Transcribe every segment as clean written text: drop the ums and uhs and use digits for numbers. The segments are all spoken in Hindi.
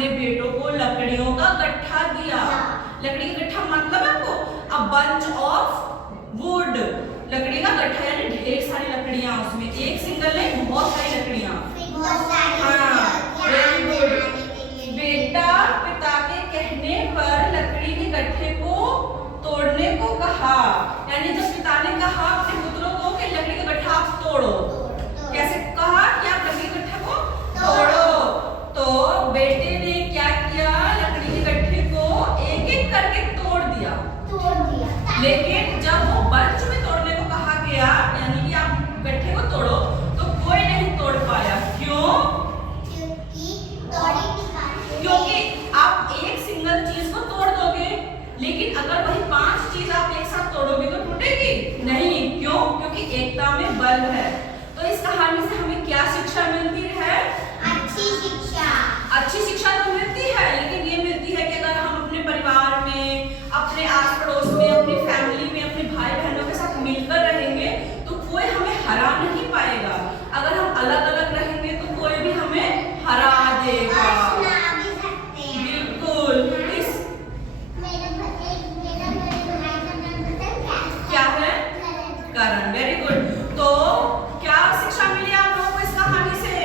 अपने बेटों को लकड़ियों का गट्ठा दिया। लकड़ी का गट्ठा मतलब आपको अ बंच ऑफ वुड, लकड़ी का गट्ठा यानी ढेर सारी लकड़ियां, उसमें एक सिंगल नहीं बहुत सारी लकड़ियां। हाँ वेरी गुड। बेटा पिता के कहने पर लकड़ी के गट्ठे को तोड़ने को कहा, यानी जब पिता ने कहा अपने पुत्रों को कि लकड़ी का गट्ठा आप तोड़ो, कैसे कहा कि आप लकड़ी के गट्ठे को तोड़ो, तो बेटे ने क्या किया, लकड़ी के गट्ठे को एक एक करके तोड़ दिया। लेकिन जब वो बंच में तोड़ने को कहा गया, यानी कि आप गट्ठे को तोड़ो, तो कोई नहीं तोड़ पाया। क्यों? क्योंकि आप एक सिंगल चीज को तोड़ दोगे, लेकिन अगर वही 5 चीज आप एक साथ तोड़ोगे तो टूटेगी नहीं। क्यों? क्योंकि एकता में बल है। तो इस कहानी से हमें क्या शिक्षा मिलती है? अच्छी शिक्षा तो मिलती है, लेकिन ये मिलती है कि अगर हम अपने परिवार में, अपने आस पड़ोस में, अपनी फैमिली में, अपने भाई बहनों के साथ मिलकर रहेंगे तो कोई हमें हरा नहीं पाएगा। अगर हम अलग अलग रहेंगे तो कोई भी हमें हरा देगा। बिल्कुल। इस क्या है? करण। Very good. तो क्या शिक्षा मिली आप लोगों को इस कहानी से?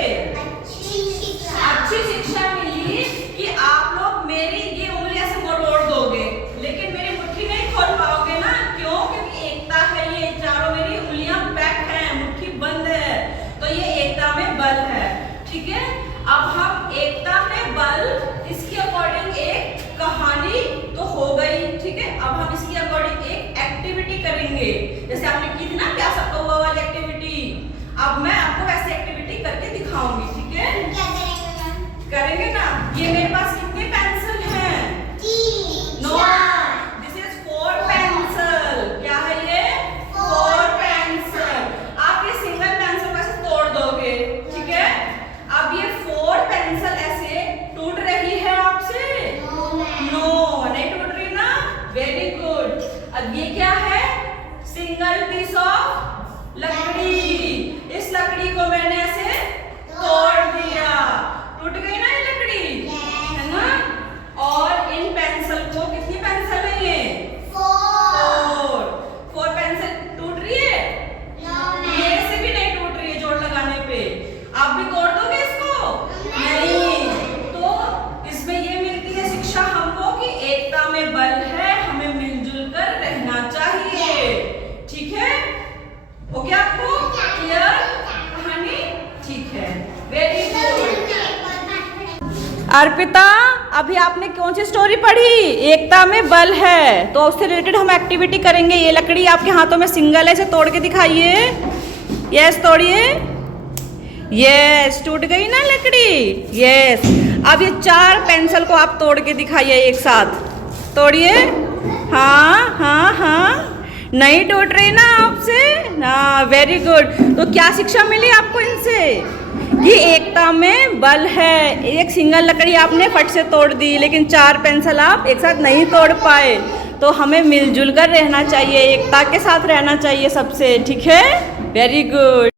अच्छी शिक्षा मिली कि आप लोग मेरी ये उंगली ऐसे मरोड़ दोगे, लेकिन मेरी मुट्ठी नहीं खोल पाओगे ना। क्यों? क्योंकि एकता है, ये चारों मेरी उंगलियां पैक हैं, मुट्ठी बंद है, तो ये एकता में बल है। ठीक है, अब हम एकता में बल, इसके अकॉर्डिंग एक कहानी तो हो गई। ठीक है, अब हम इसके अकॉर्डिंग एक एक्टिविटी करेंगे, जैसे आपने की थी ना प्यासा कौवा वाली एक्टिविटी। अब मैं आपको वैसे एक्टिविटी करके दिखाऊंगी। ठीक है, करेंगे ना? ये मेरे पास कितनी पेंसिल हैं? 3। No, this is 4 pencil. क्या है ये? 4 पेंसिल। आप ये सिंगल पेंसिल को ऐसे तोड़ दोगे। ठीक है, अब ये 4 पेंसिल ऐसे टूट रही है आपसे? नो, नहीं टूट रही ना। Very good. अब ये क्या है? सिंगल पीस ऑफ लकड़ी। इस लकड़ी को मैंने ऐसे तोड़ दिया, टूट गई ना ये लकड़ी, है ना? और इन पेंसिल को, कितनी पेंसिल है ये? 4 पेंसिल टूट रही है? मेरे से भी नहीं टूट रही है जोड़ लगाने पे। आप भी तोड़ दोगे इसको? नहीं। तो इसमें ये मिलती है शिक्षा हमको कि एकता में बल है, हमें मिलजुल कर रहना चाहिए। ठीक है, हो गया आपको क्लियर कहानी? ठीक है, वेरी गुड। अर्पिता, अभी आपने कौन सी स्टोरी पढ़ी? एकता में बल है। तो उससे रिलेटेड हम एक्टिविटी करेंगे। ये लकड़ी आपके हाथों में सिंगल है, इसे तोड़ के दिखाइए। यस, तोड़िए। यस, टूट गई ना लकड़ी। यस, अब ये 4 पेंसिल को आप तोड़ के दिखाइए एक साथ। तोड़िए। हाँ हाँ हाँ, नहीं टूट रही ना आपसे ना। Very good. तो क्या शिक्षा मिली आपको इनसे? कि एकता में बल है। एक सिंगल लकड़ी आपने फट से तोड़ दी, लेकिन 4 पेंसिल आप एक साथ नहीं तोड़ पाए। तो हमें मिलजुल कर रहना चाहिए, एकता के साथ रहना चाहिए सबसे। ठीक है, वेरी गुड।